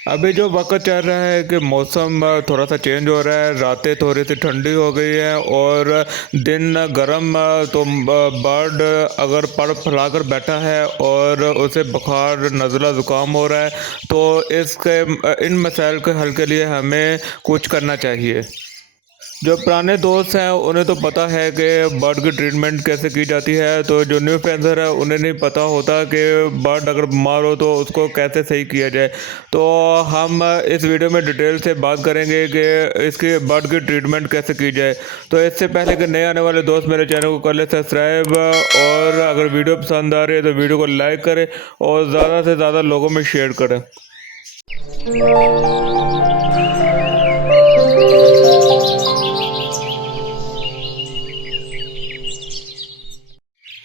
अभी जो वक्त चल रहा है कि मौसम थोड़ा सा चेंज हो रहा है। रातें थोड़ी सी ठंडी हो गई है और दिन गर्म। तो बर्ड अगर पर फैलाकर बैठा है और उसे बुखार नज़ला ज़ुकाम हो रहा है, तो इसके इन मसाइल के हल के लिए हमें कुछ करना चाहिए। जो पुराने दोस्त हैं उन्हें तो पता है कि बर्ड की ट्रीटमेंट कैसे की जाती है, तो जो न्यू फेंसर है उन्हें नहीं पता होता कि बर्ड अगर बीमार हो तो उसको कैसे सही किया जाए। तो हम इस वीडियो में डिटेल से बात करेंगे कि इसकी बर्ड की ट्रीटमेंट कैसे की जाए। तो इससे पहले कि नए आने वाले दोस्त मेरे चैनल को कर ले सब्सक्राइब, और अगर वीडियो पसंद आ रही है तो वीडियो को लाइक करें और ज़्यादा से ज़्यादा लोगों में शेयर करें।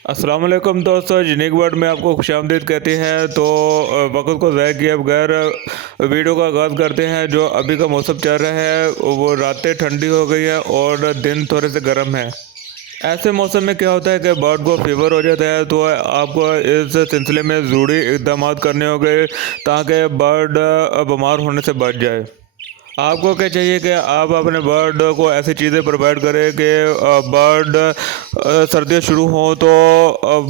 अस्सलाम वालेकुम दोस्तों, यूनिक वर्ड में आपको खुशामदीद कहते हैं। तो वक्त को ज़ाय किए बगैर वीडियो का आगाज़ करते हैं। जो अभी का मौसम चल रहा है वो रातें ठंडी हो गई है और दिन थोड़े से गर्म है। ऐसे मौसम में क्या होता है कि बर्ड को फीवर हो जाता है, तो आपको इस सिलसिले में ज़रूरी इक़दाम करने होंगे ताकि बर्ड बीमार होने से बच जाए। आपको क्या चाहिए कि आप अपने बर्ड को ऐसी चीज़ें प्रोवाइड करें कि बर्ड सर्दियाँ शुरू हों तो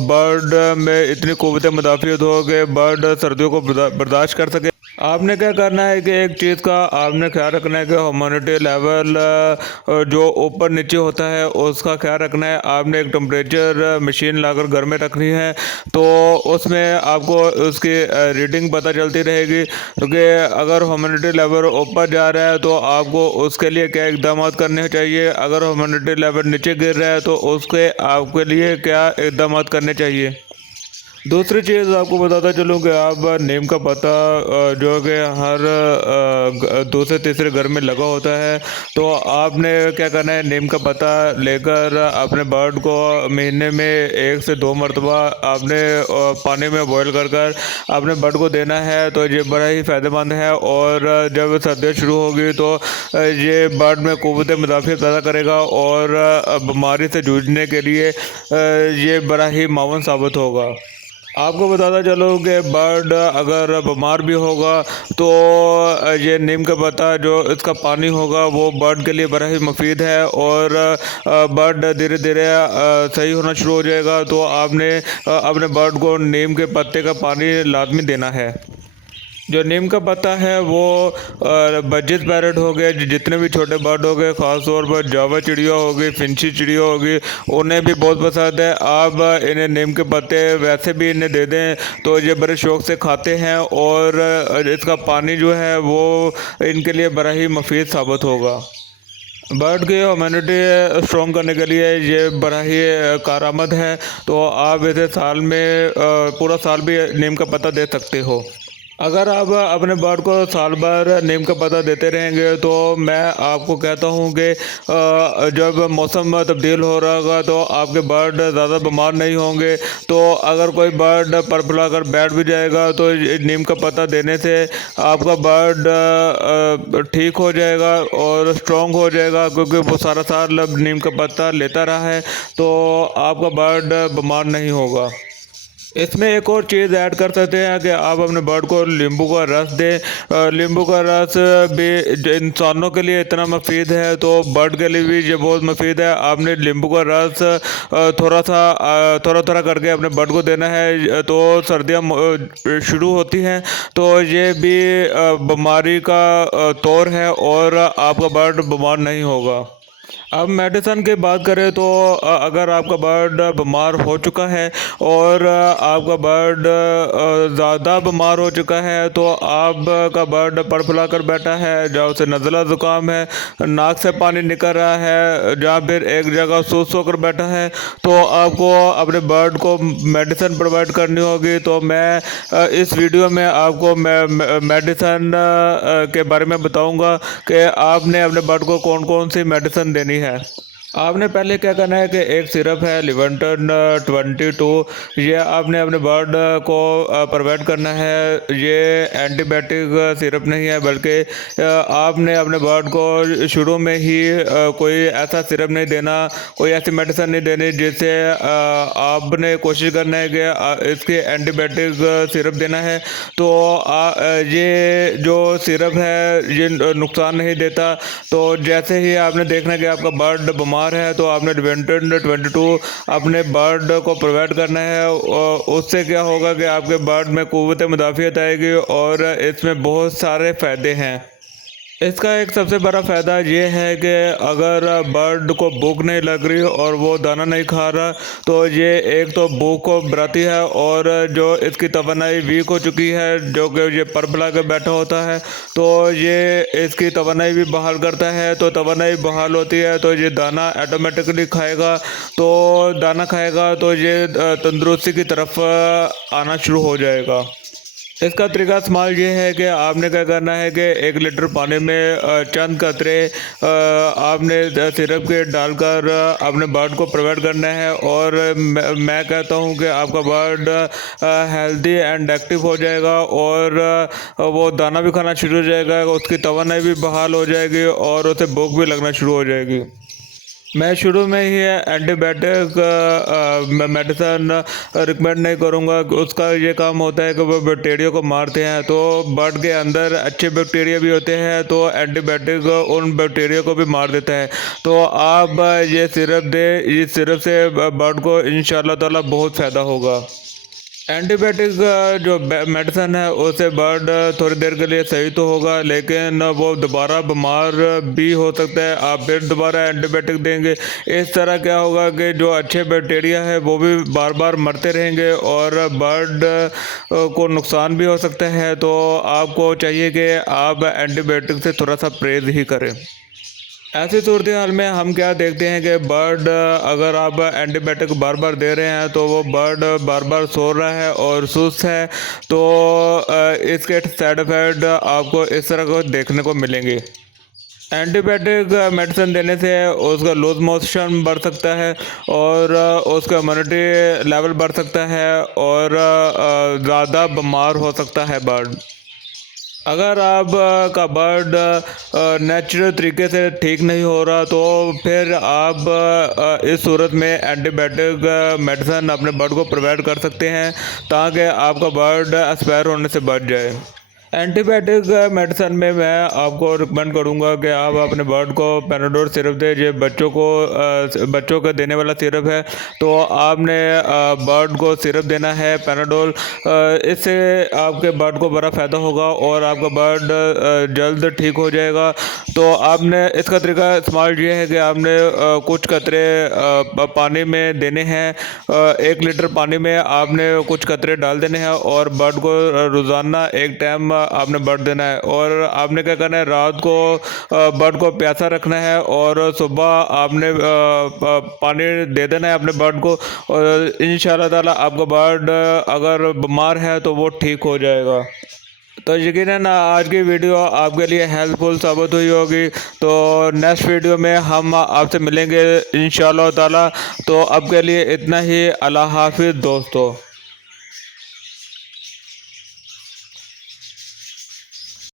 बर्ड में इतनी क़ुव्वत मुदाफ़ियत हो कि बर्ड सर्दियों को बर्दाश्त कर सके। आपने क्या करना है कि एक चीज़ का आपने ख्याल रखना है कि ह्यूमिडिटी लेवल जो ऊपर नीचे होता है उसका ख्याल रखना है। आपने एक टेम्परेचर मशीन लाकर घर में रखनी है, तो उसमें आपको उसकी रीडिंग पता चलती रहेगी। क्योंकि अगर ह्यूमिडिटी लेवल ऊपर जा रहा है तो आपको उसके लिए क्या इक़दाम करने चाहिए, अगर ह्यूमिडिटी लेवल नीचे गिर रहा है तो उसके आपके लिए क्या इक़दाम करने चाहिए। दूसरी चीज़ आपको बताता चलूँ कि आप नीम का पत्ता जो कि हर दूसरे तीसरे घर में लगा होता है, तो आपने क्या करना है, नीम का पत्ता लेकर अपने बर्ड को महीने में 1 से 2 मरतबा आपने पानी में बॉईल कर कर अपने बर्ड को देना है। तो ये बड़ा ही फ़ायदेमंद है और जब सर्दियाँ शुरू होगी तो ये बर्ड में क़ुव्वत मुदाफ़ियत पैदा करेगा और बीमारी से जूझने के लिए ये बड़ा ही मावन साबित होगा। आपको बताता चलो कि बर्ड अगर बीमार भी होगा तो ये नीम का पत्ता जो इसका पानी होगा वो बर्ड के लिए बड़ा ही मुफीद है और बर्ड धीरे धीरे सही होना शुरू हो जाएगा। तो आपने अपने बर्ड को नीम के पत्ते का पानी लाजमी देना है। जो नीम का पत्ता है वो बजित पैरट हो गए, जितने भी छोटे बर्ड हो गए, ख़ास तौर पर जावा चिड़िया हो गई, फिंची चिड़िया होगी, उन्हें भी बहुत पसंद है। आप इन्हें नीम के पत्ते वैसे भी इन्हें दे दें तो ये बड़े शौक़ से खाते हैं और इसका पानी जो है वो इनके लिए बड़ा ही मुफीद साबित होगा। बर्ड की ह्यूमैनिटी स्ट्रॉन्ग करने के लिए ये बड़ा ही कारआमद है। तो आप इसे साल में पूरा साल भी नीम का पत्ता दे सकते हो। अगर आप अपने बर्ड को साल भर नीम का पत्ता देते रहेंगे तो मैं आपको कहता हूँ कि जब मौसम तब्दील हो रहा होगा तो आपके बर्ड ज़्यादा बीमार नहीं होंगे। तो अगर कोई बर्ड परफला कर बैठ भी जाएगा तो नीम का पत्ता देने से आपका बर्ड ठीक हो जाएगा और स्ट्रॉन्ग हो जाएगा, क्योंकि वो सारा साल अब नीम का पत्ता लेता रहा है, तो आपका बर्ड बीमार नहीं होगा। इसमें एक और चीज़ ऐड कर सकते हैं कि आप अपने बर्ड को नींबू का रस दें। नींबू का रस भी इंसानों के लिए इतना मुफीद है तो बर्ड के लिए भी ये बहुत मुफीद है। आपने नींबू का रस थोड़ा थोड़ा करके अपने बर्ड को देना है। तो सर्दियाँ शुरू होती हैं तो ये भी बीमारी का तौर है और आपका बर्ड बीमार नहीं होगा। अब मेडिसन की बात करें तो अगर आपका बर्ड बीमार हो चुका है और आपका बर्ड ज़्यादा बीमार हो चुका है, तो आपका बर्ड पड़पड़ा कर बैठा है, जहाँ उसे नज़ला ज़ुकाम है, नाक से पानी निकल रहा है, जहाँ फिर एक जगह सुस्त होकर बैठा है, तो आपको अपने बर्ड को मेडिसन प्रोवाइड करनी होगी। तो मैं इस वीडियो में आपको मेडिसन के बारे में बताऊंगा कि आपने अपने बर्ड को कौन कौन सी मेडिसन देनी है। आपने पहले क्या करना है कि एक सिरप है लिवेंटन 22, ये आपने अपने बर्ड को प्रोवाइड करना है। ये एंटीबायोटिक सिरप नहीं है, बल्कि आपने अपने बर्ड को शुरू में ही कोई ऐसा सिरप नहीं देना, कोई ऐसी मेडिसिन नहीं देनी जिससे आपने कोशिश करना है कि इसके एंटीबायोटिक सिरप देना है। तो ये जो सिरप है ये नुकसान नहीं देता। तो जैसे ही आपने देखना है कि आपका बर्ड बीमार है तो आपने लिवेंटन 22 अपने बर्ड को प्रोवाइड करना है। और उससे क्या होगा कि आपके बर्ड में क़ुव्वत मुदाफ़ियत आएगी और इसमें बहुत सारे फ़ायदे हैं। इसका एक सबसे बड़ा फ़ायदा ये है कि अगर बर्ड को भूख नहीं लग रही और वो दाना नहीं खा रहा, तो ये एक तो भूख को बढ़ाती है, और जो इसकी तवानाई वीक हो चुकी है, जो कि ये पर फैला के बैठा होता है, तो ये इसकी तवानाई भी बहाल करता है। तो तवानाई बहाल होती है तो ये दाना ऑटोमेटिकली खाएगा। तो दाना खाएगा तो ये तंदुरुस्ती की तरफ आना शुरू हो जाएगा। इसका तरीका इस्तेमाल ये है कि आपने क्या करना है कि 1 लीटर पानी में चंद कतरे आपने सिरप के डालकर अपने बर्ड को प्रोवाइड करना है। और मैं कहता हूँ कि आपका बर्ड हेल्दी एंड एक्टिव हो जाएगा, और वो दाना भी खाना शुरू हो जाएगा, उसकी तवानाई भी बहाल हो जाएगी और उसे भूख भी लगना शुरू हो जाएगी। मैं शुरू में ही एंटीबायोटिक मेडिसन रिकमेंड नहीं करूँगा। उसका ये काम होता है कि वो बैक्टीरिया को मारते हैं। तो बर्ड के अंदर अच्छे बैक्टीरिया भी होते हैं, तो एंटीबायोटिक उन बैक्टीरिया को भी मार देता है। तो आप ये सिरप दें, इस सिरप से बर्ड को इंशाल्लाह ताला बहुत फ़ायदा होगा। एंटीबायोटिक जो मेडिसन है उससे बर्ड थोड़ी देर के लिए सही तो होगा, लेकिन वो दोबारा बीमार भी हो सकता है। आप फिर दोबारा एंटीबायोटिक देंगे, इस तरह क्या होगा कि जो अच्छे बैक्टीरिया है वो भी बार बार मरते रहेंगे और बर्ड को नुकसान भी हो सकता है। तो आपको चाहिए कि आप एंटीबायोटिक से थोड़ा सा परहेज़ ही करें। ऐसी सूरत हाल में हम क्या देखते हैं कि बर्ड अगर आप एंटीबायोटिक बार बार दे रहे हैं तो वो बर्ड बार बार सो रहा है और सुस्त है। तो इसके साइड इफ़ेक्ट आपको इस तरह को देखने को मिलेंगे। एंटीबायोटिक मेडिसिन देने से उसका लूज मोशन बढ़ सकता है, और उसका इम्यूनिटी लेवल बढ़ सकता है, और ज़्यादा बीमार हो सकता है बर्ड। अगर आप का बर्ड नेचुरल तरीके से ठीक नहीं हो रहा, तो फिर आप इस सूरत में एंटीबायोटिक मेडिसिन अपने बर्ड को प्रोवाइड कर सकते हैं, ताकि आपका बर्ड एक्सपायर होने से बच जाए। एंटीबायोटिक मेडिसिन में मैं आपको रिकमेंड करूंगा कि आप अपने बर्ड को पैनाडोल सिरप दें। ये बच्चों को देने वाला सिरप है। तो आपने बर्ड को सिरप देना है पैनाडोल। इससे आपके बर्ड को बड़ा फ़ायदा होगा और आपका बर्ड जल्द ठीक हो जाएगा। तो आपने इसका तरीका इस्तेमाल ये है कि आपने कुछ कतरे पानी में देने हैं। 1 लीटर पानी में आपने कुछ कतरे डाल देने हैं और बर्ड को रोज़ाना एक टाइम आपने बर्ड देना है। और आपने क्या करना है, रात को बर्ड को प्यासा रखना है और सुबह आपने पानी दे देना है अपने बर्ड को। और इंशाल्लाह ताला आपका बर्ड अगर बीमार है तो वो ठीक हो जाएगा। तो यकीनन आज की वीडियो आपके लिए हेल्पफुल साबित हुई होगी। तो नेक्स्ट वीडियो में हम आपसे मिलेंगे इंशाल्लाह ताला। तो अब के लिए इतना ही। अल्लाह हाफिज़ दोस्तों।